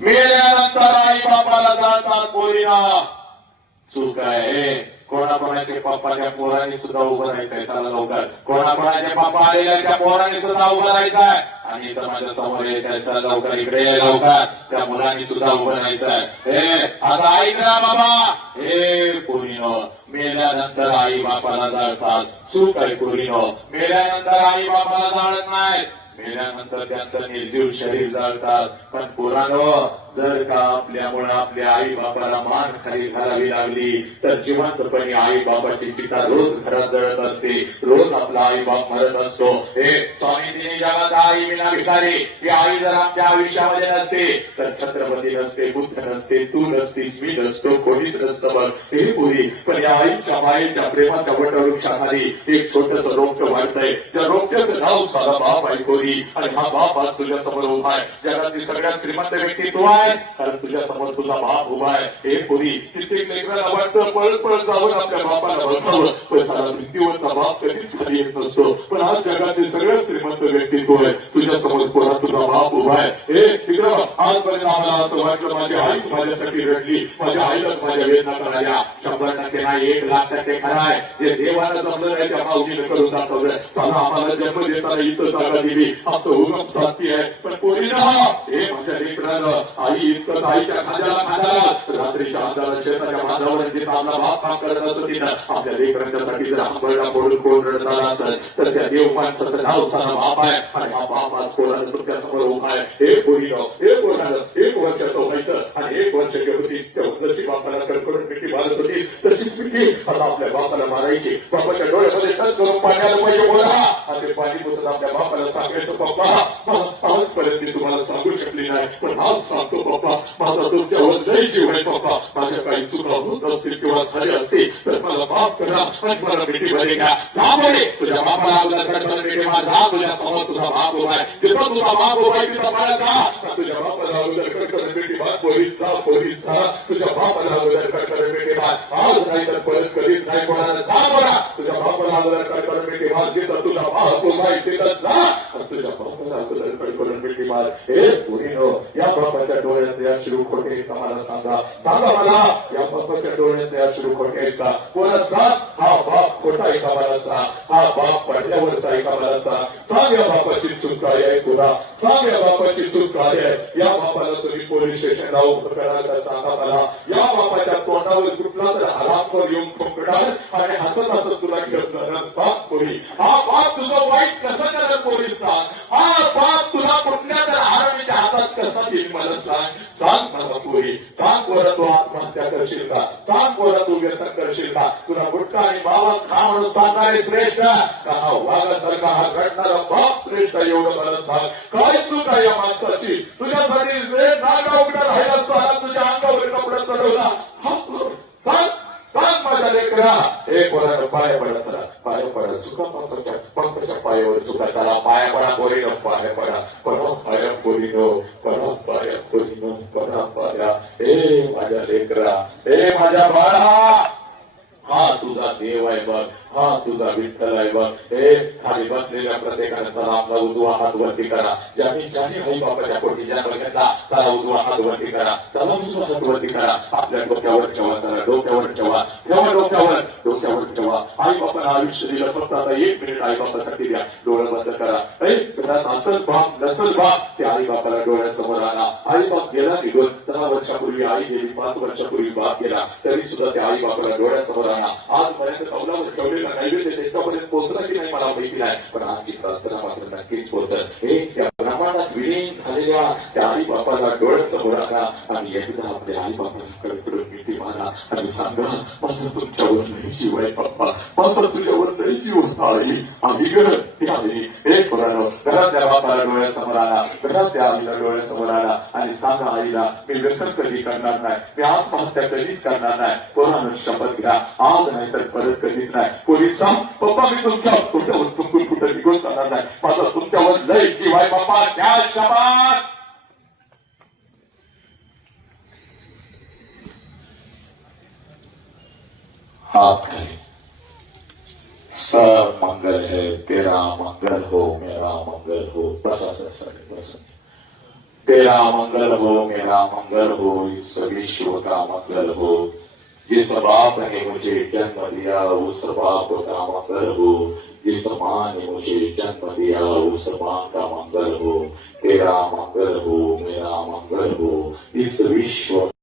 मेल्यानंतर आई बापाला जातात पोरीना. चूक आहे. कोणाकोणाचे पप्पाच्या पोरांनी सुद्धा उभं राहायचंय. चला लवकर. कोणाकोणाचे पप्पा आलेले त्या पोरांनी सुद्धा उभं राहायचंय. आणि इथं माझ्या समोर यायचंय. चल लवकर इकडे ये लवकर. त्या मुलांनी सुद्धा उभं राहायचंय. हे आता ऐक ना बाबा. हे पोरीनो, मेल्यानंतर आई बापाला जाळतात. चूक आहे पोरीनो. मेल्यानंतर आई बापाला जाळत नाही. मेल्यानंतर त्यांचं निर्जीव शरीर जाळतात. पण पोरानो, जर का आपल्यामुळे आपल्या आई बापाला मान खाली घालावी लागली तर जिवंतपणे आई बापाची चिता रोज घरात जळत असते. रोज आपला आई बाप मरत असतो. हे स्वामी तिने जगात आई विना भिकारी. ही आई जर आमच्या आयुष्यामध्ये नसते तर छत्रपती नसते, बुद्ध नसते, तू नसतीस, मी नसतो, कोणीच नसतं बघ. हे पुरी पण या आईच्या मायेच्या प्रेमाच्या वटवृक्षाखाली एक छोटस रोपट वाढतंय. त्या रोपट्याचं नाव साधा बाप ऐकोरी. आणि हा बाप आज तुझ्या समोर उभा आहे. जगातील सगळ्यात श्रीमंत व्यक्ती तू आहेस, कारण तुझ्या समोर तुझा बाप उभा आहे. हे पुरी कित्येक लेकरांना वाटतं पळत पळत जावं आपल्या बापाला बघावं, पण सारा भिंतीवरचा बाप कधीच खाली येत नसतो. पण आज जगातील सगळ्यात श्रीमंत व्यक्ती तू आहे. तुझ्या समोर पोरा तुझा बाप उभा आहे. हे इकडं आजपर्यंत आम्हाला असं वाटलं माझी आईच माझ्यासाठी रडली, माझ्या आईलाच माझ्या वेदना कळाल्या. 100% नाही, 1,00,000% खरं आहे. जे देवाला जमलं नाही त्या माऊलीने करून दाखवलं. चला आम्हाला जन्म देताना इथं जागा दिली, आमचं उगम साथी आहे. पण पोरीना, हे माझ्या लेकरानं आई इतकंच आईच्या खांद्याला रात्रीच्या अंधारात शेताच्या बांधावर जिथं आपला बाप काम करत असत तिथं आपल्या लेकरांच्यासाठी जर आंबळा फोडून कोण रडणार असेल तर त्या देव माणसाचं नाव सारा बाप आहे. आणि हा बाप आज पोरानं तुमच्या समोर उभा आहे. हे पोरीनं, हे पोरानं 1 वर्षाचं व्हायचं आणि 1 वर्ष होतीस तेव्हा जशी बापाला कडकडून मिठी मारत होतीस तशीच मिठी आता आपल्या बापाला मारायची. बापाच्या डोळ्यामध्ये टच करून पाण्याला पाहिजे बोला. आणि पाणी पुसत आपल्या बापाला सांगायचं, पप्पा आजपर्यंत मी तुम्हाला सांगू शकली नाही, पण आज सांगतो पप्पा, माझा तुमच्यावर लई जीव आहे पप्पा. माझ्या काही चुका होत असतील किंवा झाल्या असतील तर मला माफ करा आणि मला मिठीमध्ये घ्या. जा बोले तुझ्या बापाला अगोदर कडकडून मिठी मार. जा तुझ्या समोर तुझा बाप उभा आहे. जिथं तुझा बाप उभा आहे तिथं मला जा. तुझ्या बापाला अगोदर कडकडून मिठी मार. पोलीस जा, पोलीस जा. तुझ्या बापाला अगोदर कडकडून मिठी मार. आज नाही तर परत कधीच नाही कोणाला. जा बोला तुझ्या बापाला अगोदर कडकडून मिठी मार. जिथं तुझा बाप उभा आहे तिथं जा. तुझ्या बापाला अगोदर कडकडून मिठी मार. हे पोरीनो, या बापाच्या डोळ्यात या अश्रू खोटे आहेत का मला सांगा. सांगा मला, या बापाच्या डोळ्यात या अश्रू खोटे आहेत का. कोणा सांग, हा बाप खोटा आहे का मला सांग. हा बाप पडल्यावरचा आहे का मला सांग. सांग या बापाची चूक काय आहे तुला. सांग या बापाची चूक काय आहे. या बापाला तुम्ही पोलीस स्टेशनला उभं कराल का सांगा मला. या बापाच्या तोंडावर कुठला तर हरामवर येऊन ठोकणार आणि हसत हसत तुला घेऊन जाणार. सांग पोरी, हा बाप तुझं वाईट कसं करत पोलीस सांग. हा बाप तुला कुठल्या तर हरामीच्या हातात कसा देईल मला सांग. सांग मला पोरी, सांग पोरा तू आत्महत्या करशील का. सांग पोरा तू व्यसन करशील का. तुला गुटखा आणि बाबा खा म्हणून सांगणारे श्रेष्ठ का हा वाघासारखा हा घडणारा बाप श्रेष्ठ एवढं मला सांग. काय चूक आहे या माणसाची. तुझ्यासाठी नागा उघडा राहिला सारा तुझ्या अंगावर कपडा चढवला. सांग सांग माझ्या लेकरा. हे पोरानं पाया पडत राहा, पाया पडा. चुका पंपाच्या पायावर चुका. चला पाया पडा पोरीनो, पाया पडा. पडा पाया पोरीनो, पडा पाया पोरीनो, पडा पाया. हे माझ्या लेकरा, हे माझ्या बाळा, हा तुझा देव आहे बघ, हा तुझा विठ्ठल आहे बघ. हे खाली बसलेल्या प्रत्येकाने चला आपला उजवा हात वरती करा. ज्यांनी आई बापाच्या पोटी जन्म घेतला चला उजवा हात वरती करा. चला उजवा हात वरती करा. आपल्या डोक्यावर ठेवा. चला डोक्यावर ठेवा. ठेवा डोक्यावर, डोक्यावर ठेवा. आई बापाला आयुष्य दिलं, फक्त आता 1 मिनिट आई बापासाठी द्या. डोळे बंद करा. असल बाप नसल बाप ते आई बापाला डोळ्यासमोर आणा. आई बाप गेला निघून. 10 वर्षापूर्वी आई गेली, 5 वर्षापूर्वी बाप गेला, तरी सुद्धा त्या आई बापाला डोळ्यासमोर आणा. आजपर्यंत कौलावर ठेवलेला नैवेद्य त्यांच्यापर्यंत पोहोचला की नाही मला माहिती नाही, पण आजची प्रार्थना मात्र नक्कीच पोहोचत. हे त्या प्रमाणात विलीन झालेल्या त्या आई बापाला डोळ्यासमोर आणा आणि एकदा आपल्या आई बापाकडे मिठी मारा आणि सांगा, माझं तुमच्यावर नाही जीव आहे पप्पा, माझं तुझ्यावर नाही जीव आई. आई गड आई. हे पोरांनो, घरातल्या बापाला डोळ्यासमोर आणा, घरातल्या आईला डोळ्यासमोर आणा आणि सांगा आईला, मी व्यसन कधी करणार नाही, मी आत्महत्या कधीच करणार नाही. पोरांनो शपथ घ्या, आज नाही तर परत कधीच नाही. पोलीस सांग, पप्पा मी तुमच्यावर कुठं निघून जाणार नाही, माझा तुमच्यावर लय जीव आहे पप्पा, द्या शपथ. हाथ खड़े, सब मंगल है, तेरा मंगल हो, मेरा मंगल हो. बस असं बस. तेरा मंगल हो मेरा मंगल हो इस विश्व का मंगल हो जिस बाप ने मुझे जन्म दिया उस बाप का मंगल हो जिस माँ ने मुझे जन्म दिया उस माँ का मंगल हो तेरा मंगल हो मेरा मंगल हो इस विश्व